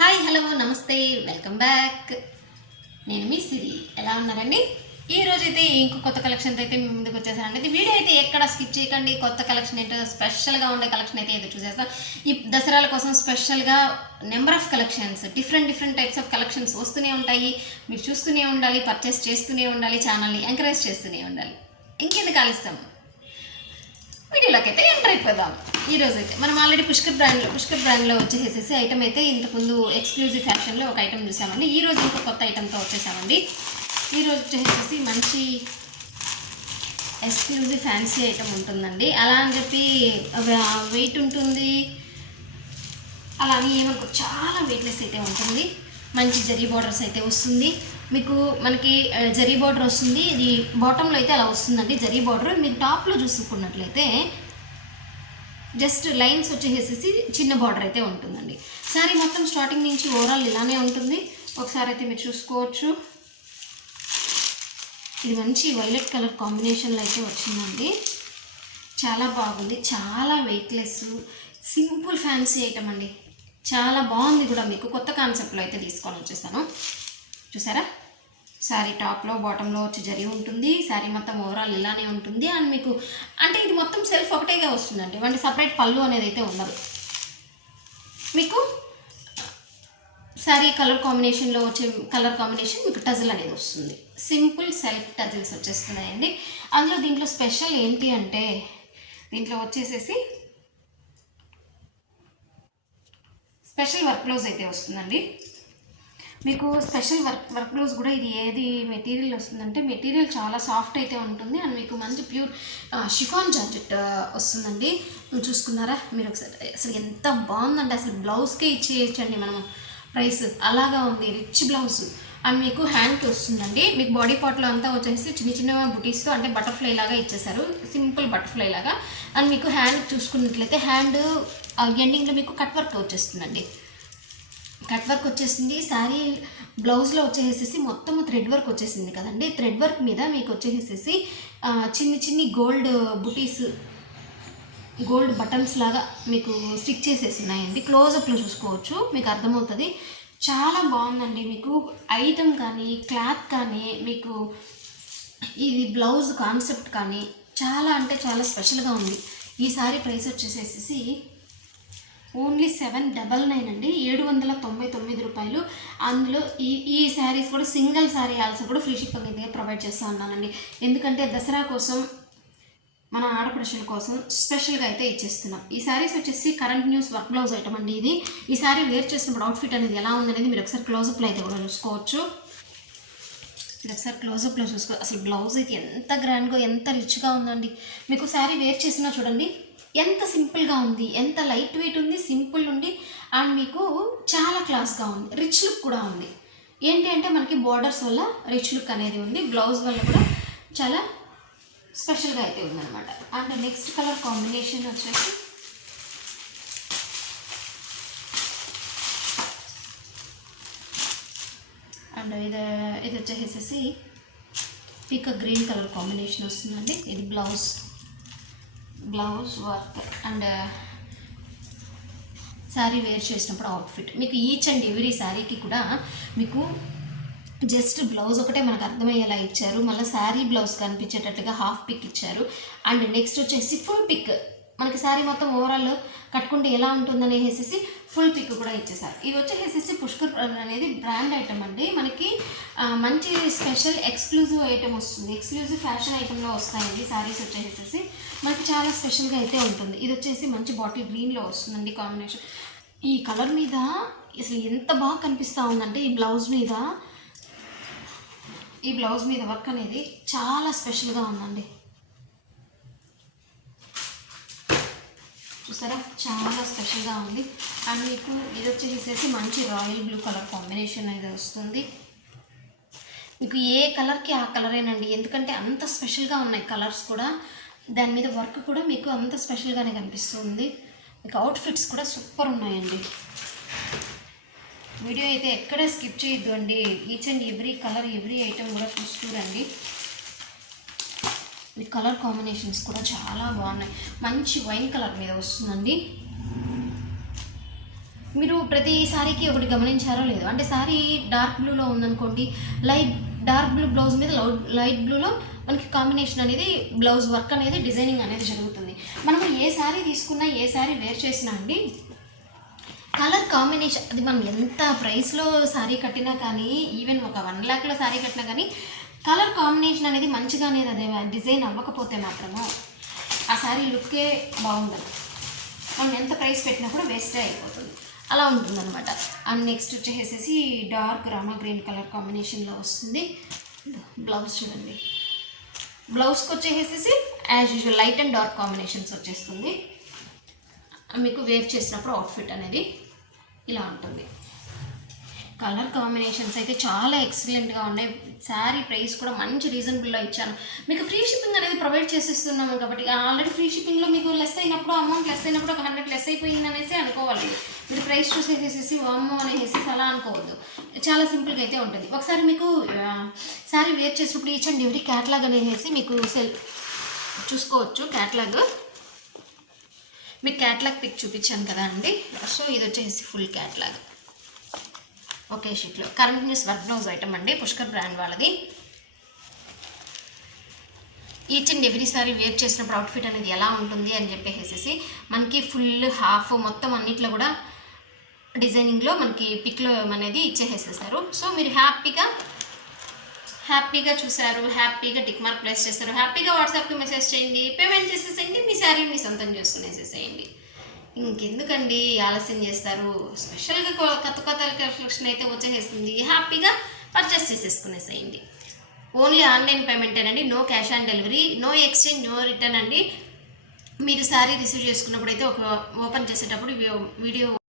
Hi hello నమస్తే welcome back. నేను మీ సిరి. ఎలా ఉన్నారండి? ఈరోజు అయితే ఇంకో కొత్త కలెక్షన్తో అయితే మీ ముందుకు వచ్చేసానండి. ఇది వీడియో అయితే ఎక్కడ స్కిప్ చేయకండి. కొత్త కలెక్షన్ ఏంటో స్పెషల్గా ఉండే కలెక్షన్ అయితే ఏదో చూసేస్తాం. ఈ దసరాల కోసం స్పెషల్గా number of collections, different types of collections వస్తూనే ఉంటాయి. మీరు చూస్తూనే ఉండాలి, పర్చేస్ చేస్తూనే ఉండాలి, ఛానల్ని ఎంకరేజ్ చేస్తూనే ఉండాలి. ఇంకెందుకు ఆలస్యం, వీడియోలోకి అయితే ఎంటర్ అయిపోదాం. ఈరోజు అయితే మనం ఆల్రెడీ పుష్కర్ బ్రాండ్లో వచ్చేసేసి ఐటమ్ అయితే ఇంతకుముందు ఎక్స్క్లూజివ్ ఫ్యాషన్లో ఒక ఐటమ్ చూసామండి. ఈరోజు ఇంకో కొత్త ఐటమ్తో వచ్చేసామండి. ఈరోజు వచ్చేసేసి మంచి ఎక్స్క్లూజివ్ ఫ్యాన్సీ ఐటమ్ ఉంటుందండి. అలా అని చెప్పి వెయిట్ ఉంటుంది, అలా అని ఏమనుకో, చాలా వెయిట్లెస్ అయితే ఉంటుంది. మంచి జరీ బార్డర్స్ అయితే వస్తుంది మీకు. మనకి జరీ బార్డర్ వస్తుంది. ఇది బాటంలో అయితే అలా వస్తుందండి జరీ బార్డర్. మీకు టాప్లో చూసుకున్నట్లయితే జస్ట్ లైన్స్ వచ్చేసేసి చిన్న బార్డర్ అయితే ఉంటుందండి. శారీ మొత్తం స్టార్టింగ్ నుంచి ఓవరాల్ ఇలానే ఉంటుంది. ఒకసారి అయితే మీరు చూసుకోవచ్చు. ఇది మంచి వైలెట్ కలర్ కాంబినేషన్లో అయితే వచ్చిందండి. చాలా బాగుంది, చాలా వెయిట్లెస్, సింపుల్ ఫ్యాన్సీ ఐటమ్ అండి. చాలా బాగుంది కూడా. మీకు కొత్త కాన్సెప్ట్లో అయితే తీసుకొని వచ్చేసాను. చూసారా, శారీ టాప్లో బాటంలో వచ్చి జరీ ఉంటుంది. శారీ మొత్తం ఓవరాల్ ఇలానే ఉంటుంది. అండ్ మీకు అంటే ఇది మొత్తం సెల్ఫ్ ఒకటేగా వస్తుందండి. అంటే సపరేట్ పళ్ళు అనేది అయితే ఉండదు. మీకు శారీ కలర్ కాంబినేషన్లో వచ్చే కలర్ కాంబినేషన్ మీకు టజిల్ అనేది వస్తుంది. సింపుల్ సెల్ఫ్ టజిల్స్ వచ్చేస్తున్నాయండి. అందులో దీంట్లో స్పెషల్ ఏంటి అంటే దీంట్లో వచ్చేసేసి స్పెషల్ వర్క్ బ్లౌజ్ అయితే వస్తుందండి. మీకు స్పెషల్ వర్క్ బ్లౌజ్ కూడా ఇది ఏది మెటీరియల్ వస్తుందంటే మెటీరియల్ చాలా సాఫ్ట్ అయితే ఉంటుంది. అండ్ మీకు మంచి ప్యూర్ షిఫాన్ జార్జెట్ వస్తుందండి. మీరు చూసుకున్నారా? మీరు ఒకసారి అసలు ఎంత బాగుందంటే అసలు బ్లౌజ్కే ఇచ్చేయచ్చండి మనం ప్రైస్. అలాగా ఉంది, రిచ్ బ్లౌజ్. అండ్ మీకు హ్యాండ్కి వస్తుందండి. మీకు బాడీ పార్ట్లో అంతా వచ్చేసి చిన్న బుటీస్తో అంటే బటర్ఫ్లై లాగా ఇచ్చేసారు, సింపుల్ బటర్ఫ్లై లాగా. అండ్ మీకు హ్యాండ్ చూసుకున్నట్లయితే హ్యాండ్ ఎండింగ్లో మీకు కట్ వర్క్ వచ్చేస్తుందండి. కట్ వర్క్ వచ్చేసింది. శారీ బ్లౌజ్లో వచ్చేసేసి మొత్తం థ్రెడ్ వర్క్ వచ్చేసింది కదండి. థ్రెడ్ వర్క్ మీద మీకు వచ్చేసేసి చిన్ని గోల్డ్ బుటీస్, గోల్డ్ బటన్స్ లాగా మీకు స్టిక్ చేసేసి ఉన్నాయండి. క్లోజప్లో చూసుకోవచ్చు, మీకు అర్థమవుతుంది. చాలా బాగుందండి. మీకు ఐటమ్ కానీ క్లాత్ కానీ మీకు ఇది బ్లౌజ్ కాన్సెప్ట్ కానీ చాలా అంటే చాలా స్పెషల్గా ఉంది. ఈ సారీ ప్రైస్ వచ్చేసేసి ఓన్లీ 799 అండి, 799 రూపాయలు. అందులో ఈ శారీస్ కూడా సింగిల్ శారీ ఆల్సో కూడా ఫ్రీ షిప్పింగ్ అయితే ప్రొవైడ్ చేస్తూ ఉన్నానండి. ఎందుకంటే దసరా కోసం మన ఆడపడుచుల కోసం స్పెషల్గా అయితే ఇచ్చేస్తున్నాం. ఈ శారీస్ వచ్చేసి current news work blouse item అండి. ఇది ఈ శారీ వేర్ చేసినప్పుడు అవుట్ఫిట్ అనేది ఎలా ఉందనేది మీరు ఒకసారి క్లోజప్లో అయితే కూడా చూసుకోవచ్చు. మీరు ఒకసారి క్లోజప్లో అసలు బ్లౌజ్ అయితే ఎంత గ్రాండ్గా ఎంత రిచ్గా ఉందండి. మీకు శారీ వేర్ చేసినా చూడండి ఎంత సింపుల్గా ఉంది, ఎంత లైట్ వెయిట్ ఉంది, సింపుల్ ఉంది. అండ్ మీకు చాలా క్లాస్గా ఉంది, రిచ్ లుక్ కూడా ఉంది. ఏంటి అంటే మనకి బార్డర్స్ వల్ల రిచ్ లుక్ అనేది ఉంది, బ్లౌజ్ వల్ల కూడా చాలా స్పెషల్గా అయితే ఉందన్నమాట. అండ్ నెక్స్ట్ కలర్ కాంబినేషన్ వచ్చేసి అండ్ ఇది వచ్చేసేసి పీకా గ్రీన్ కలర్ కాంబినేషన్ వస్తుందండి. ఇది blouse work and sari wear చేసినప్పుడు అవుట్ఫిట్. మీకు ఈచ్ అండ్ ఎవ్రీ శారీకి కూడా మీకు జస్ట్ బ్లౌజ్ ఒకటే మనకు అర్థమయ్యేలా ఇచ్చారు. మళ్ళీ శారీ బ్లౌజ్ కనిపించేటట్టుగా హాఫ్ పిక్ ఇచ్చారు. అండ్ నెక్స్ట్ వచ్చేసి ఫుల్ పిక్, మనకి శారీ మొత్తం ఓవరాల్ కట్టుకుంటే ఎలా ఉంటుందనేసి ఫుల్ పిక్ కూడా ఇచ్చేసారు. ఇవి వచ్చేసేసి పుష్కర్ అనేది బ్రాండ్ ఐటమ్ అండి. మనకి మంచి స్పెషల్ ఎక్స్క్లూజివ్ ఐటమ్ వస్తుంది. ఎక్స్క్లూజివ్ ఫ్యాషన్ ఐటెంలో వస్తాయండి శారీస్ వచ్చేసేసి. మనకి చాలా స్పెషల్గా అయితే ఉంటుంది. ఇది వచ్చేసి మంచి బాటిల్ గ్రీన్లో వస్తుందండి కాంబినేషన్. ఈ కలర్ మీద అసలు ఎంత బాగా కనిపిస్తూ ఉందంటే ఈ బ్లౌజ్ మీద వర్క్ అనేది చాలా స్పెషల్గా ఉందండి. చూసారా, చాలా స్పెషల్గా ఉంది. అండ్ మీకు ఇది వచ్చేసేసి మంచి రాయల్ బ్లూ కలర్ కాంబినేషన్ అనేది వస్తుంది. మీకు ఏ కలర్కి ఆ కలరేనండి, ఎందుకంటే అంత స్పెషల్గా ఉన్నాయి కలర్స్ కూడా. దాని మీద వర్క్ కూడా మీకు అంత స్పెషల్గానే కనిపిస్తుంది. మీకు అవుట్ఫిట్స్ కూడా సూపర్ ఉన్నాయండి. వీడియో అయితే ఎక్కడే స్కిప్ చేయొద్దు అండి. Each and every colour, every item కూడా చూస్తూరండి. ఈ కలర్ కాంబినేషన్స్ కూడా చాలా బాగున్నాయి. మంచి వైన్ కలర్ మీద వస్తుందండి. మీరు ప్రతి సారీకి ఒకటి గమనించారో లేదో, అంటే సారీ డార్క్ బ్లూలో ఉందనుకోండి, లైట్ డార్క్ బ్లూ బ్లౌజ్ మీద లైట్ బ్లూలో మనకి కాంబినేషన్ అనేది బ్లౌజ్ వర్క్ అనేది డిజైనింగ్ అనేది జరుగుతుంది. మనము ఏ శారీ తీసుకున్నా ఏ శారీ వేర్ చేసినా అండి కలర్ కాంబినేషన్ అది మనం ఎంత ప్రైస్లో శారీ కట్టినా కానీ, ఈవెన్ ఒక 1 lakh శారీ కట్టినా కానీ కలర్ కాంబినేషన్ అనేది మంచిగా అనేది అదే డిజైన్ అవ్వకపోతే మాత్రము ఆ శారీ లుక్కే బాగుండదు. మనం ఎంత ప్రైస్ పెట్టినా కూడా వేస్టే అయిపోతుంది, అలా ఉంటుందన్నమాట. అండ్ నెక్స్ట్ వచ్చేసేసి డార్క్ రామా గ్రీన్ కలర్ కాంబినేషన్లో వస్తుంది. బ్లౌజ్ చూడండి, బ్లౌజ్కి వచ్చేసేసి as usual light and dark combinations వచ్చేస్తుంది. మీకు వేర్ చేసినప్పుడు అవుట్ఫిట్ అనేది ఇలా ఉంటుంది. కలర్ కాంబినేషన్స్ అయితే చాలా ఎక్సలెంట్గా ఉన్నాయి. శారీ ప్రైస్ కూడా మంచి రీజనబుల్లో ఇచ్చాను. మీకు ఫ్రీ షిప్పింగ్ అనేది ప్రొవైడ్ చేసేస్తున్నాము కాబట్టి ఆల్రెడీ ఫ్రీ షిప్పింగ్లో మీకు లెస్ అయినప్పుడు అమౌంట్ లెస్ అయినప్పుడు ఒక 100 లెస్ అయిపోయింది అనేసి అనుకోవాలి. మీరు ప్రైస్ చూసేసేసి వామ్మో అనేసి అలా అనుకోవద్దు. చాలా సింపుల్గా అయితే ఉంటుంది. ఒకసారి మీకు శారీ వేర్ చేసినప్పుడు ఈచ్ అండ్ ఎవ్రీ క్యాటలాగ్ అనేసి మీకు చూసుకోవచ్చు. మీకు క్యాటలాగ్ పిక్ చూపించాను కదా అండి. సో ఇది వచ్చేసి ఫుల్ క్యాటలాగ్ ఒకే షీట్లో. కంటిన్యూస్ వర్క్ బ్లౌజ్ ఐటమ్ అండి, పుష్కర్ బ్రాండ్ వాళ్ళది. Each and every sari wear చేసినప్పుడు అవుట్ఫిట్ అనేది ఎలా ఉంటుంది అని చెప్పేసి మనకి ఫుల్ హాఫ్ మొత్తం అన్నిట్లో కూడా డిజైనింగ్లో మనకి పిక్లో అనేది ఇచ్చేసేసారు. సో మీరు హ్యాపీగా చూసారు, హ్యాపీగా టిక్ మార్క్ ప్లేస్ చేస్తారు, హ్యాపీగా వాట్సాప్కి మెసేజ్ చేయండి, పేమెంట్ చేసేసేయండి, మీ శారీని సొంతం చేసుకునేసేసేయండి. ఇంకెందుకండి ఆలస్యం చేస్తారు? స్పెషల్గా కొత్త కలెక్షన్ అయితే వచ్చేసేసింది, హ్యాపీగా పర్చేస్ చేసేసుకునేసేయండి. ఓన్లీ ఆన్లైన్ పేమెంటేనండి, no cash on delivery, no exchange, no return అండి. మీరు శారీ రిసీవ్ చేసుకున్నప్పుడు అయితే ఒక ఓపెన్ చేసేటప్పుడు వీడియో